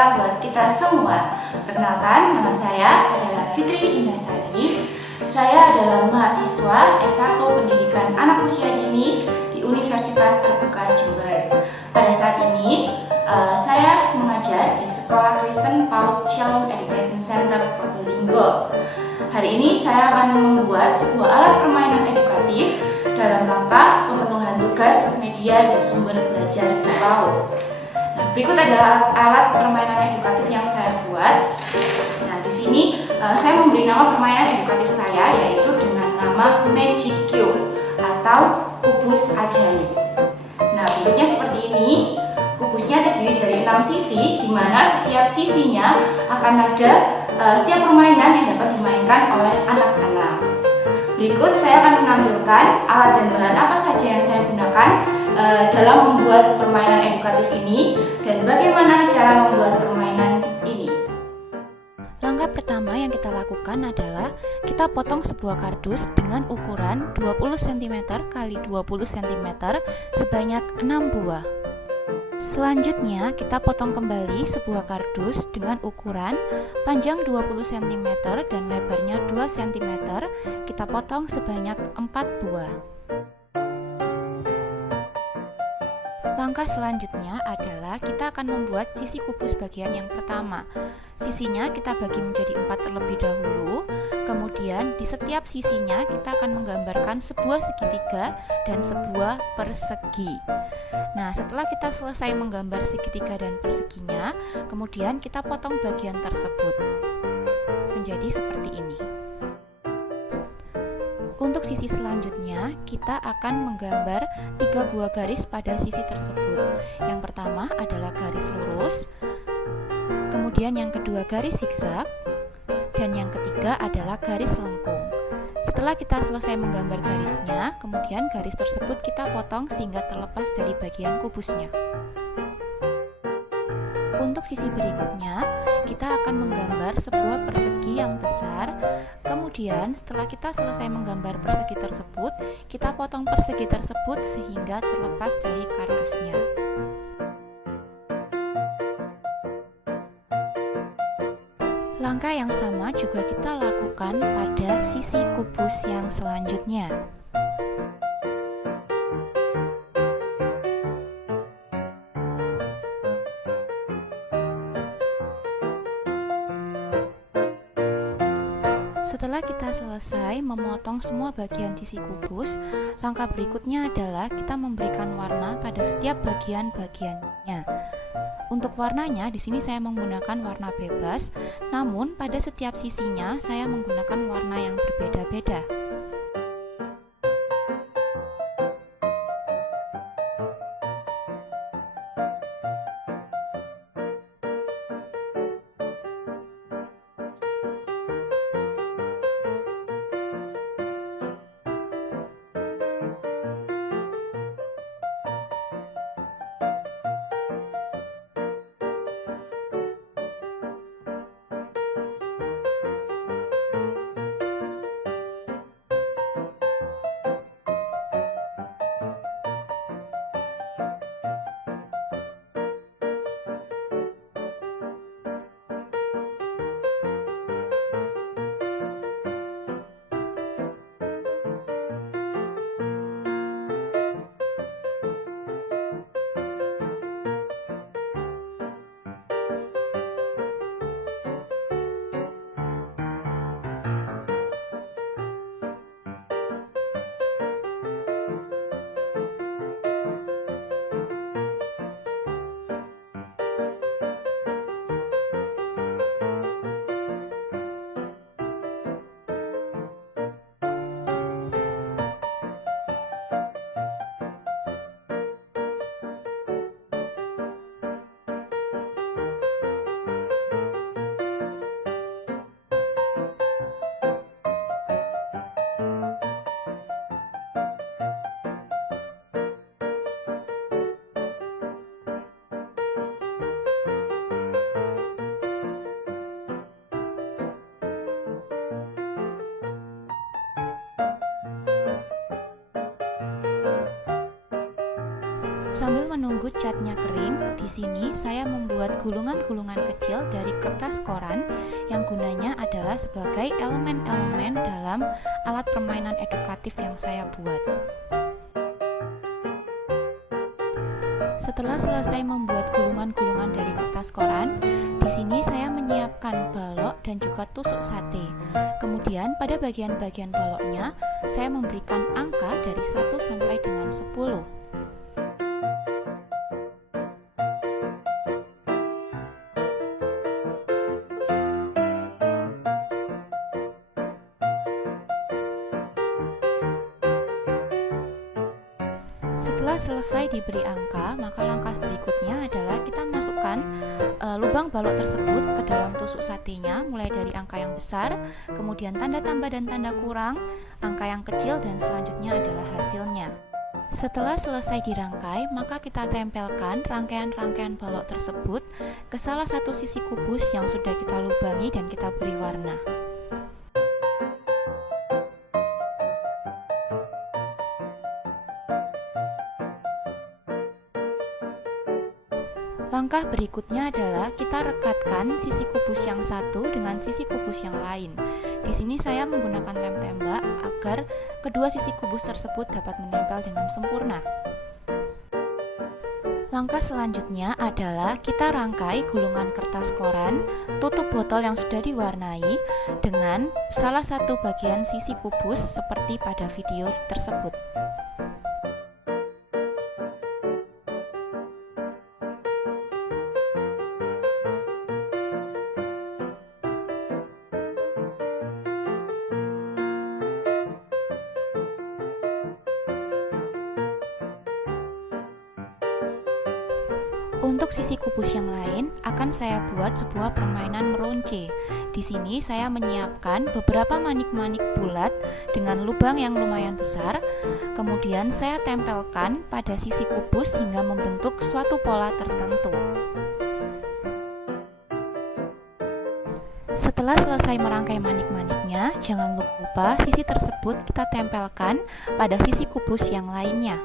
berharga buat kita semua. Perkenalkan, nama saya adalah Fitri Indasari. Saya adalah mahasiswa S1 Pendidikan Anak Usia Dini di Universitas Terbuka Jember. Pada saat ini, saya mengajar di Sekolah Kristen PAUD Shalom Education Center Probolinggo. Hari ini saya akan membuat sebuah alat permainan edukatif dalam rangka pemenuhan tugas media dan sumber belajar di PAUD. Nah, berikut adalah alat permainan edukatif yang saya buat. Nah, di sini saya memberi nama permainan edukatif saya yaitu dengan nama Magic Cube atau kubus ajaib. Nah, bentuknya seperti ini. Kubusnya terdiri dari 6 sisi, di mana setiap sisinya akan ada setiap permainan yang dapat dimainkan oleh anak-anak. Berikut saya akan menampilkan alat dan bahan apa saja yang saya gunakan dalam membuat permainan edukatif ini dan bagaimana cara membuat permainan ini. Langkah pertama yang kita lakukan adalah kita potong sebuah kardus dengan ukuran 20 cm x 20 cm sebanyak 6 buah. Selanjutnya, kita potong kembali sebuah kardus dengan ukuran panjang 20 cm dan lebarnya 2 cm. Kita potong sebanyak 4 buah. Langkah selanjutnya adalah kita akan membuat sisi kubus bagian yang pertama. Sisinya kita bagi menjadi 4 terlebih dahulu. Kemudian di setiap sisinya kita akan menggambarkan sebuah segitiga dan sebuah persegi. Nah, setelah kita selesai menggambar segitiga dan perseginya, kemudian kita potong bagian tersebut menjadi seperti ini. Untuk sisi selanjutnya, kita akan menggambar 3 buah garis pada sisi tersebut. Yang pertama adalah garis lurus, kemudian yang kedua garis zigzag, dan yang ketiga adalah garis lengkung. Setelah kita selesai menggambar garisnya, kemudian garis tersebut kita potong sehingga terlepas dari bagian kubusnya. Untuk sisi berikutnya, kita akan menggambar sebuah persegi yang besar. Kemudian, setelah kita selesai menggambar persegi tersebut, kita potong persegi tersebut sehingga terlepas dari kardusnya. Langkah yang sama juga kita lakukan pada sisi kubus yang selanjutnya. Setelah kita selesai memotong semua bagian sisi kubus, langkah berikutnya adalah kita memberikan warna pada setiap bagian-bagiannya. Untuk warnanya, di sini saya menggunakan warna bebas, namun pada setiap sisinya saya menggunakan warna yang berbeda-beda. Sambil menunggu catnya kering, di sini saya membuat gulungan-gulungan kecil dari kertas koran yang gunanya adalah sebagai elemen-elemen dalam alat permainan edukatif yang saya buat. Setelah selesai membuat gulungan-gulungan dari kertas koran, di sini saya menyiapkan balok dan juga tusuk sate. Kemudian pada bagian-bagian baloknya, saya memberikan angka dari 1 sampai dengan 10. Setelah selesai diberi angka, maka langkah berikutnya adalah kita masukkan lubang balok tersebut ke dalam tusuk satenya, mulai dari angka yang besar, kemudian tanda tambah dan tanda kurang, angka yang kecil, dan selanjutnya adalah hasilnya. Setelah selesai dirangkai, maka kita tempelkan rangkaian-rangkaian balok tersebut ke salah satu sisi kubus yang sudah kita lubangi dan kita beri warna. Langkah berikutnya adalah kita rekatkan sisi kubus yang satu dengan sisi kubus yang lain. Di sini saya menggunakan lem tembak agar kedua sisi kubus tersebut dapat menempel dengan sempurna. Langkah selanjutnya adalah kita rangkai gulungan kertas koran, tutup botol yang sudah diwarnai dengan salah satu bagian sisi kubus seperti pada video tersebut. Untuk sisi kubus yang lain akan saya buat sebuah permainan meronce. Di sini saya menyiapkan beberapa manik-manik bulat dengan lubang yang lumayan besar. Kemudian saya tempelkan pada sisi kubus hingga membentuk suatu pola tertentu. Setelah selesai merangkai manik-maniknya, jangan lupa sisi tersebut kita tempelkan pada sisi kubus yang lainnya.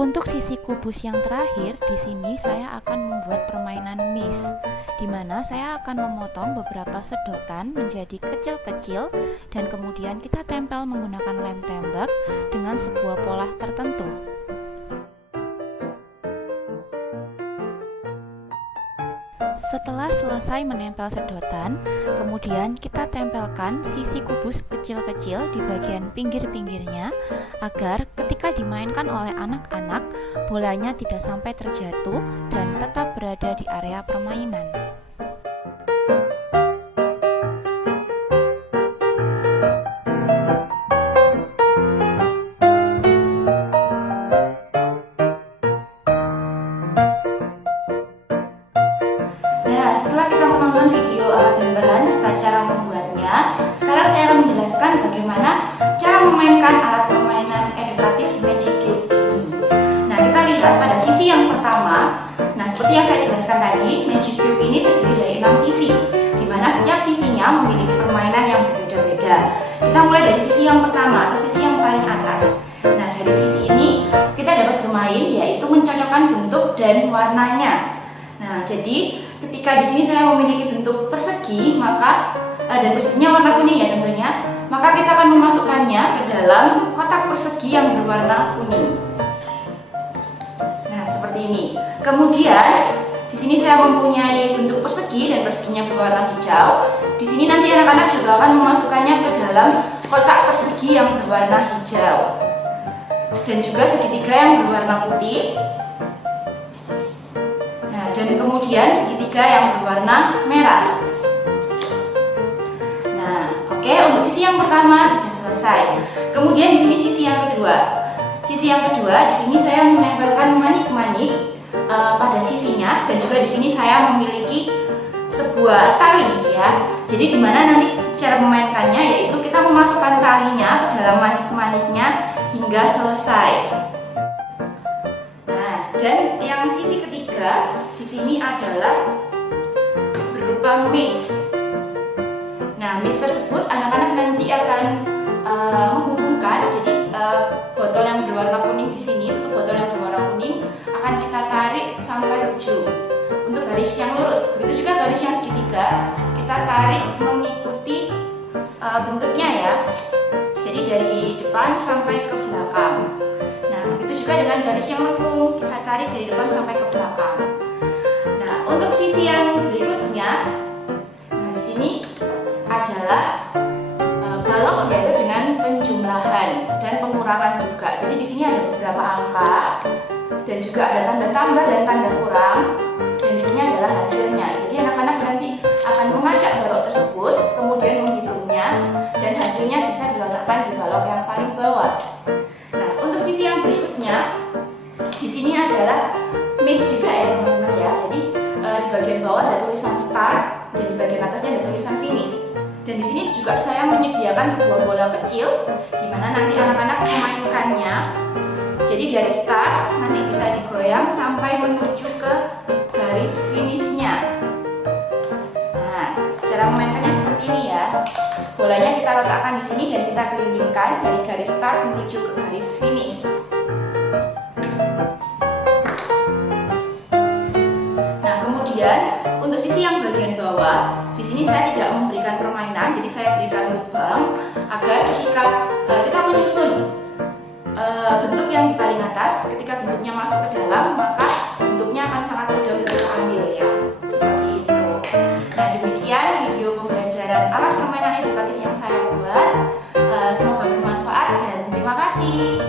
Untuk sisi kubus yang terakhir, di sini saya akan membuat permainan maze, di mana saya akan memotong beberapa sedotan menjadi kecil-kecil dan kemudian kita tempel menggunakan lem tembak dengan sebuah pola tertentu. Setelah selesai menempel sedotan, kemudian kita tempelkan sisi kubus kecil-kecil di bagian pinggir-pinggirnya agar ketika dimainkan oleh anak-anak, bolanya tidak sampai terjatuh dan tetap berada di area permainan. Nah, setelah kita menonton video alat dan bahan serta cara membuatnya, sekarang saya akan menjelaskan bagaimana cara memainkan alat permainan edukatif Magic Cube ini. Nah, kita lihat pada sisi yang pertama. Nah, seperti yang saya jelaskan tadi, Magic Cube ini terdiri dari 6 sisi, di mana setiap sisinya memiliki permainan yang berbeda-beda. Kita mulai dari sisi yang pertama atau sisi yang paling atas. Nah, dari sisi ini kita dapat bermain, yaitu mencocokkan bentuk dan warnanya. Nah, jadi ketika di sini saya memiliki bentuk persegi, maka dan perseginya warna kuning ya tentunya, maka kita akan memasukkannya ke dalam kotak persegi yang berwarna kuning. Nah, seperti ini. Kemudian di sini saya mempunyai bentuk persegi dan perseginya berwarna hijau. Di sini nanti anak-anak juga akan memasukkannya ke dalam kotak persegi yang berwarna hijau. Dan juga segitiga yang berwarna putih. Dan kemudian segitiga yang berwarna merah. Nah, oke, untuk sisi yang pertama sudah selesai. Kemudian di sini sisi yang kedua. Sisi yang kedua, di sini saya menempelkan manik-manik pada sisinya, dan juga di sini saya memiliki sebuah tali ya. Jadi di mana nanti cara memainkannya yaitu kita memasukkan talinya ke dalam manik-maniknya hingga selesai. Nah, dan yang sisi ketiga di sini adalah berupa maze. Nah, maze tersebut anak-anak nanti akan menghubungkan, jadi tarik mengikuti bentuknya ya. Jadi dari depan sampai ke belakang. Nah, begitu juga dengan garis yang lengkung, kita tarik dari depan sampai ke belakang. Nah, untuk sisi yang berikutnya, nah di sini adalah balok, yaitu dengan penjumlahan dan pengurangan juga. Jadi di sini ada beberapa angka dan juga ada tanda tambah dan tanda kurang. Dan di sini adalah hasilnya. Jadi anak-anak nanti akan mengacak balok tersebut, kemudian menghitungnya, dan hasilnya bisa diletakkan di balok yang paling bawah. Nah, untuk sisi yang berikutnya, di sini adalah miss juga ya teman-teman ya. Jadi di bagian bawah ada tulisan start dan di bagian atasnya ada tulisan finish. Dan di sini juga saya menyediakan sebuah bola kecil, di mana nanti anak-anak memainkannya. Jadi dari start nanti bisa digoyang sampai menuju ke garis finishnya. Nah, cara memainkannya seperti ini ya. Bolanya kita letakkan di sini dan kita gelindingkan dari garis start menuju ke garis finish. Nah, kemudian untuk sisi yang bagian bawah, di sini saya tidak memberikan permainan, jadi saya berikan lubang agar ketika kita menyusun bentuk yang di paling atas, ketika bentuknya masuk ke dalam, maka bentuknya akan sangat mudah untuk diambil ya, seperti itu. Nah, demikian video pembelajaran alat permainan edukatif yang saya buat. Semoga bermanfaat dan terima kasih.